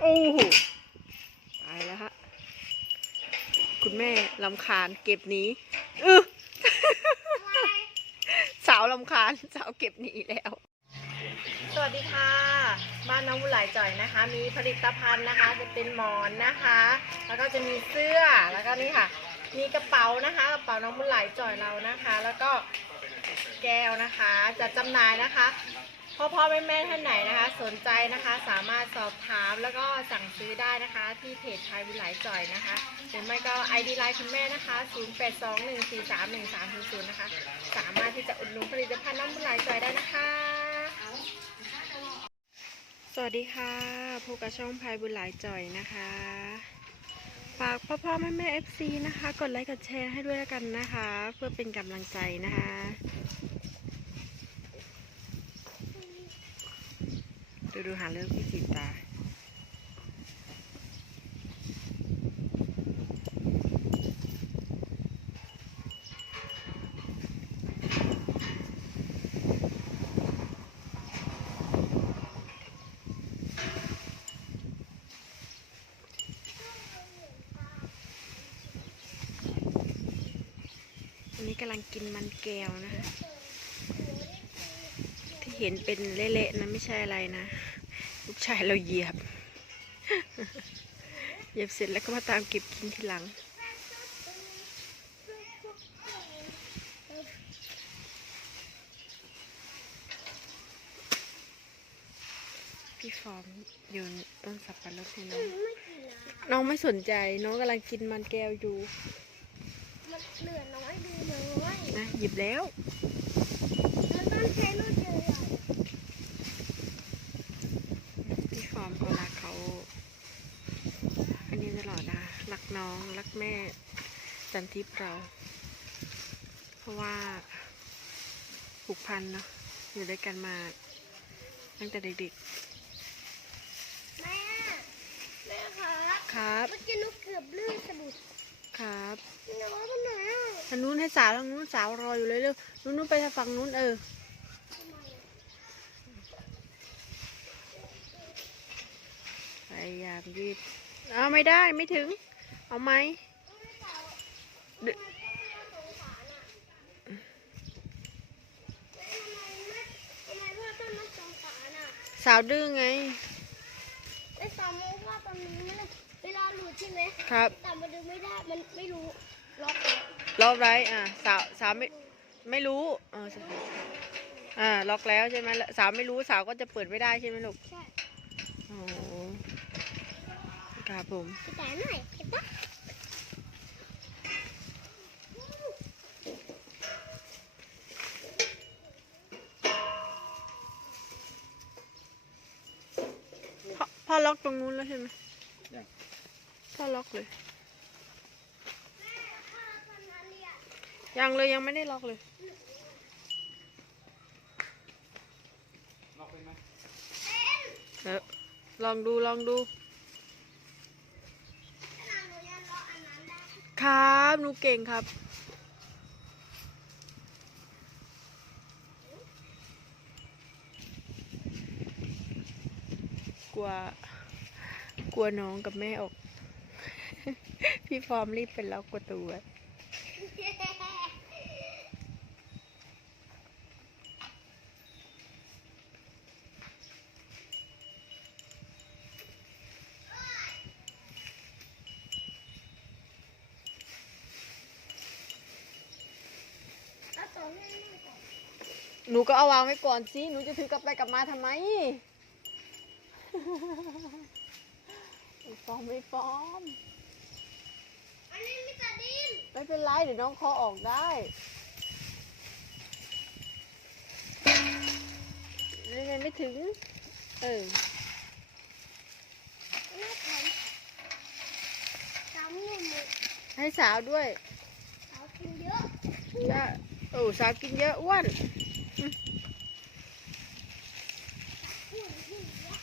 โอ้โหตายแล้วฮะ คุณแม่ลำคาญเก็บหนีอือสาวลำคาญสาวเก็บหนีแล้ว สวัสดีค่ะ บ้านน้องบุหลายจ่อยนะคะ มีผลิตภัณฑ์นะคะ จะเป็นหมอนนะคะ แล้วก็จะมีเสื้อ แล้วก็นี่ค่ะ มีกระเป๋านะคะ กระเป๋าน้องบุหลายจ่อยเรานะคะ แล้วก็แก้วนะคะ จะจำหน่ายนะคะ พ่อพ่อแม่แม่ท่านไหนนะคะ สนใจนะคะสามารถสอบถามแล้วก็สั่งซื้อได้นะคะ ที่เพจไทยบุญหลจ่อยนะคะหรือไม่ก็ ID ไลน์คุณแม่นะคะ 0821431300นะคะสามารถที่จะอุดหนุนผลิตภัณฑ์น้ำบุญหลายจ่อยได้นะคะสวัสดีค่ะพบกับช่องพายบุญหลายจ่อยนะคะ ฝากพ่อพ่อแม่แม่เอฟซีนะคะ กดไลค์กดแชร์ให้ด้วยแล้วกันนะคะ เพื่อเป็นกำลังใจนะคะ ดูดูหาเรื่องพี่สีตาอันนี้กำลังกินมันแก้วนะคะ เห็นเป็นเละๆนะไม่ใช่อะไรนะลูกชายเราเหยียบ เหยียบเสร็จแล้วก็มาตามเก็บกินทีหลัง พี่ฟอร์มโยนต้นสับปะรดให้น้องน้องไม่สนใจน้องกำลังกินมันแก้วอยู่มันเหลือน้อยดูน้อยนะหยิบแล้วแล้วต้องใช้ลูกเยอะ พี่ฟอร์ มเขารักเขา อันนี้ตลอดนะรักน้องรักแม่จันทิพย์เรา เพราะว่าผูกพันเนาะอยู่ด้วยกันมาตั้งแต่เด็กแม่ แม่คะๆครับเมื่อกี้หนูเกือบลื่นสะดุดครับหนูว่าตรงไหนอะทางนู้นให้สาวทางนู้นสาวรออยู่เลยเร็วนู้นนู้นไปทางฝั่งนู้นเออ พยายามยืดเอาไม่ได้ไม่ถึง เอาไหมเดทำไมพ่อต้นมันสองขาน่ะสาวดื้อไงไอ้สามโมงพ่อตอนนี้มันเวลาหลุดใช่ไหมครับแต่มันดึงไม่ได้มันไม่รู้ล็อกแล้วล็อกไว้อะสาวสาวไม่ไม่รู้เออสาวอ่าล็อกแล้วใช่ไหมแล้วสาวไม่รู้สาวก็จะเปิดไม่ได้ใช่ไหมลูกใช่โอ้โห ครับผมไปแต่หน่อยเห็นปะพ่อพ่อล็อกตรงนู้นแล้วใช่ไหมยังพ่อล็อกเลยพ่อตอนนั้นเนี่ยยังเลยยังไม่ได้ล็อกเลยล็อกไปไหมเออลองดูลองดู ขนาดหนูยังล็อกอันนั้นได้ ครับหนูเก่งครับ กลัว กลัวน้องกับแม่ออก พี่ฟอร์มรีบไปล็อกว่าตัว เอาต่อให้แม่ก่อน หนูก็เอาวางไว้ก่อนสิหนูจะถือกลับไปกลับมาทำไมไม่ฟอร์มไม่ฟอร์มอันนี้มีแต่ดินไม่เป็นไรเดี๋ยวน้องคอออกได้ยังไงไม่ถึง เออแม่ทำจำหนูหมดให้สาวด้วยเขากินเยอะ จะโอ้สาวกินเยอะอ้วน พูดพูดเยอะ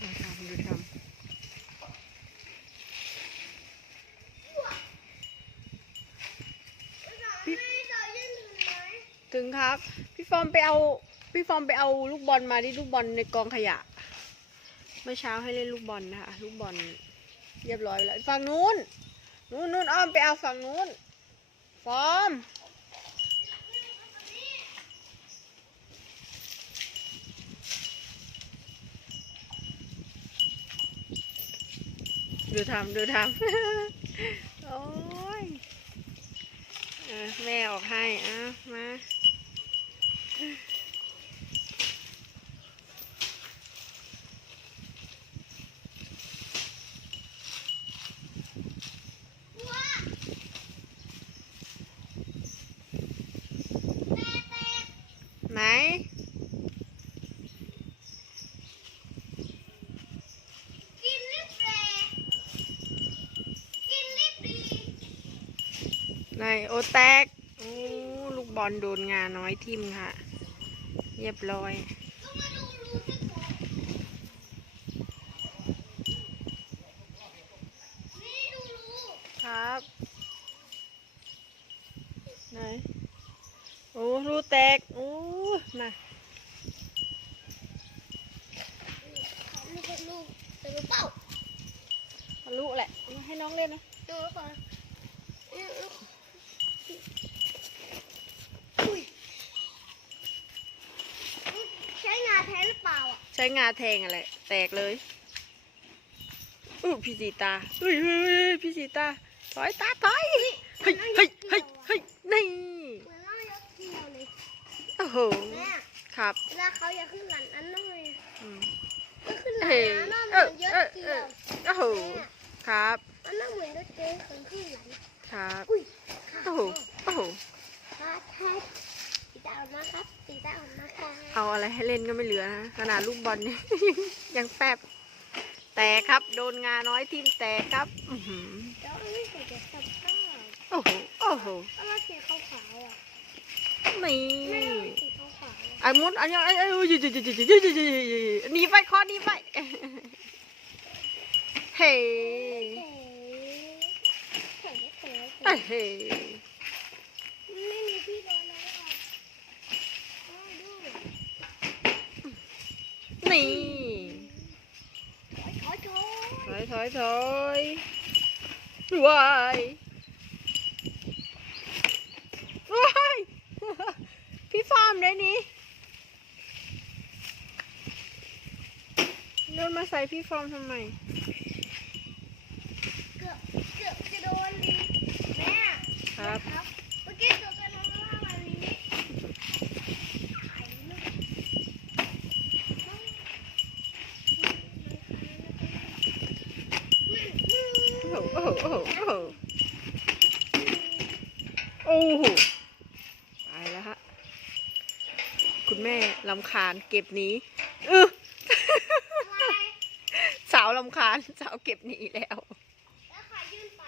ดูทำดูทำถึงครับ พี่ฟอร์มไปเอา พี่ฟอร์มไปเอาลูกบอลมาที่ลูกบอลในกองขยะ เมื่อเช้าให้เล่นลูกบอลนะคะลูกบอลเรียบร้อยแล้วฝั่งนู้นนู้นนู้นอ้อมไปเอาฝั่งนู้นฟอร์มดูทำดูทำโอ้ยแม่ออกให้อะมา ไหน กินลิบแรกินลิบดี ไหน โอแตกโอ้ลูกบอลโดนงาน้อยทิ่มค่ะ เรียบร้อยก็มาดูรูสิผมนี่ดูรูครับไหนโอ้รูแตกโอ้มาลูกเป็นลูกแต่ลูกเป้าทะลุแหละ ให้น้องเล่นนะดูแล้วก่อนนี่ลูกอุ้ยใช้งาแท้หรือเปล่าอะใช้งาแทงอะไรแตกเลยอู้พี่สีตาเฮ้ยเฮ้ยเฮ้ยพี่สีตาถอยตาถอยเฮ้ยเฮ้ยเฮ้ยเฮ้ยนี่เหมือนเรายกเกี่ยวเลยโอ้โหแม่ครับเวลาเขาอยากขึ้นหลังอันน้อยอืมก็ขึ้นหลังเฮ้ยนะน้องเอมัอนยกเออเกี่เอยวอโอ้โหครับมันน่าเหมือนรถเก๋งของขึ้นหลังครับอุ้ยโอ้โหโอ้โหค่ะค่ะตีตาออกมาครับ ตีตาออกมาค่ะเอาอะไรให้เล่นก็ไม่เหลือนะขนาดลูกบอลเนี่ย ยังแป๊บแต่ครับโดนงาน้อยทิ่มแตกครับอือหือเดี๋ยวไม่ใส่จะสับข้าวโอ้โหโอ้โหเอามาสีขาวขาวๆอะนี่ไม่เอาสีขาวขาวๆอะไอ้มุดอันนี้ไอ้ไอ้ยยยยยยยหนีไปคอหนีไปเฮ้เฮ้ยเฮ้ยเฮ้ยเอ้ยเฮ้ ไม่มีพี่โดนแล้วอะเอาดู นี่ ถอยถ อยถอยถอยถอยวายวายพี่ฟอร์มได้นี้โดนมาใส่พี่ฟอร์มทำไม เกือบเกือบจะโดนลิงแม่ ครับ ครับเมื่อกี้ตัวเป็นน้องว่าวันนี้ไข่ลูก โอ้โห โอ้โห โอ้โห โอ้โหตายแล้วฮะ คุณแม่ลำคาญเก็บหนีเอออะไรสาวลำคาญสาวเก็บหนีแล้ว แล้วใครยื่นไป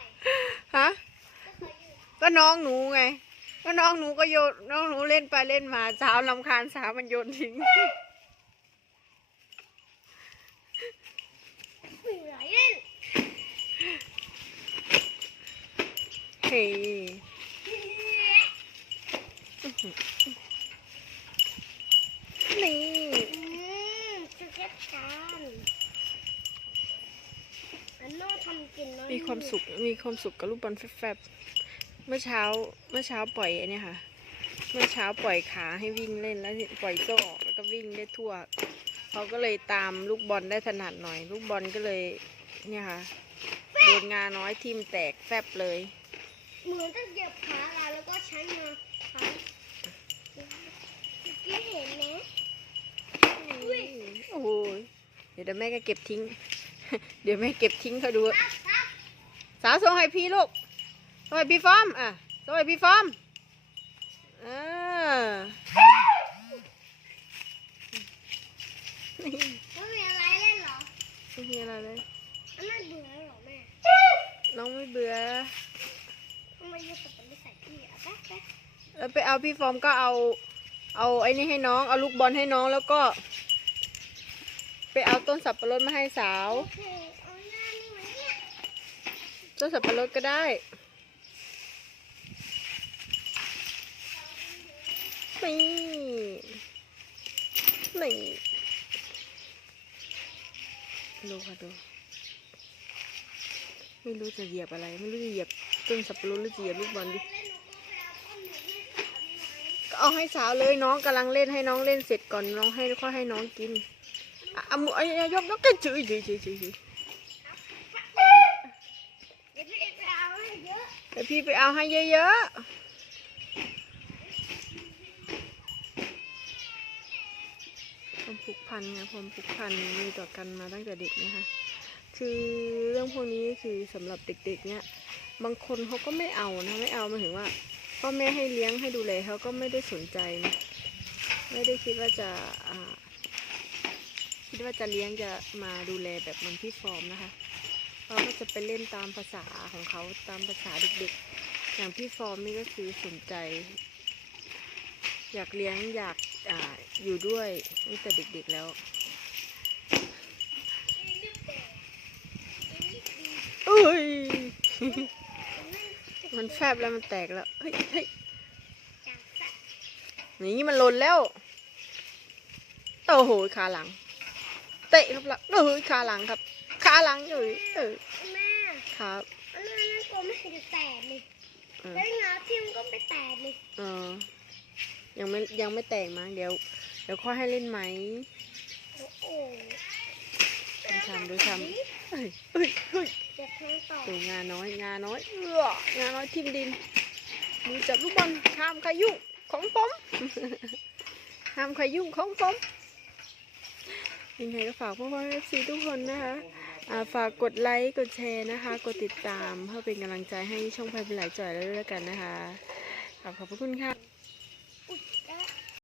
ฮะ แล้วใครยื่นก็น้องหนูไง ก็น้องหนูก็โยนน้องหนูเล่นไปเล่นมาสาวลำคาญสาวมันโยนทิ้งไม่ไหลเล่น เฮ้นี่ อืมจะ แค่กันอันโน่ทำกินน้อยมีความสุข มีความสุขกับลูกบอลแฟบๆ เมื่อเช้า เมื่อเช้าปล่อยไอ้เนี่ยค่ะ เมื่อเช้าปล่อยขาให้วิ่งเล่นแล้วปล่อยโซ่ออกแล้วก็วิ่งได้ทั่ว เขาก็เลยตามลูกบอลได้ถนัดหน่อย ลูกบอลก็เลยเนี่ยค่ะโดนงาน้อยทิ่มแตกแฟบเลย เหมือนจะเหยียบขาเราแล้วก็ใช้มาขาเมื่อกี้เห็นไหมอุ้ย โอ้โหเดี๋ยวแม่ก็เก็บทิ้ง เดี๋ยวแม่เก็บทิ้งเขาดูครับครับสาวส่งให้พี่ลูกส่งให้พี่ฟอร์มอะส่งให้พี่ฟอร์มเออนี่ไม่มีอะไรเล่นเหรอไม่มีอะไรเลยอันนั้นเบื่อเหรอแม่ น้องไม่เบื่อทำไมยูสปไม่ใส่พี่อะแป๊บแป๊บแล้วไปเอาพี่ฟอร์มก็เอา เอาไอ้นี่ให้น้อง เอาลูกบอลให้น้องแล้วก็ ไปเอาต้นสับปะรดมาให้สาวโอ้ยต้นสับปะรดก็ได้ นี่ นี่ ดูค่ะดู ไม่รู้จะเหยียบอะไร ไม่รู้จะเหยียบต้นสับปะรดหรือจะเหยียบลูกบอลดิ ก็เอาให้สาวเลยน้องกำลังเล่นให้น้องเล่นเสร็จก่อนน้องให้ค่อยให้น้องกิน อะเอามือเอาเอายกยกกันจืดจืดจืดจืดจืดเดี๋ยวพี่ไปเอาให้เยอะเดี๋ยวพี่ไปเอาให้เยอะๆความผูกพันไงความผูกพันมีต่อกันมาตั้งแต่เด็กนะคะ คือเรื่องพวกนี้คือสำหรับเด็ก ๆ เนี่ย บางคนเขาก็ไม่เอานะไม่เอามาถึงว่าพ่อแม่ให้เลี้ยงให้ดูแลเขาก็ไม่ได้สนใจนะไม่ได้คิดว่าจะอ่า คิดว่าจะเลี้ยงจะมาดูแลแบบเหมันพี่ฟอร์มนะคะเขาก็จะไปเล่นตามภาษาของเขาตามภาษาเด็กๆ อย่างพี่ฟอร์มนี่ก็คือสนใจ อยากเลี้ยงอยากออยู่ด้วยตั้งแต่เด็กๆแล้วเอ้ยมันแฟบแล้วมันแตกแล้ว เฮ้ยเฮ้ยนี่มันหล่นแล้วโอ้โหขาหลัง เตะครับละเอ้ยขาหลังครับขาหลังเอ้ยเออแม่ครับอันนั้นนั่นกลัวไม่เห็นจะแตกเลยเออแล้วเงาทิ่มก็ไปแตกเลยเออยังไม่ยังไม่แตกมั้งเดี๋ยว เดี๋ยวค่อยให้เล่นไหมโอ้โหดูทำดูทำเฮ้ยเฮ้ยเฮ้ยเดี๋ยวแทงต่อดูงาน้อยงาน้อยเอื้องาน้อยทิ่มดินมือจับลูกบอลห้ามใครยุ่งของผมห้ามใครยุ่งของผม ยังไงก็ฝากพ่อพ่อเอฟซีทุกคนนะคะฝากกดไลค์กดแชร์นะคะ กดติดตามเพื่อเป็นกำลังใจให้ช่องพายเป็นหลายจ่อยแล้วด้วยกันนะคะขอบขอบพระคุณค่ะ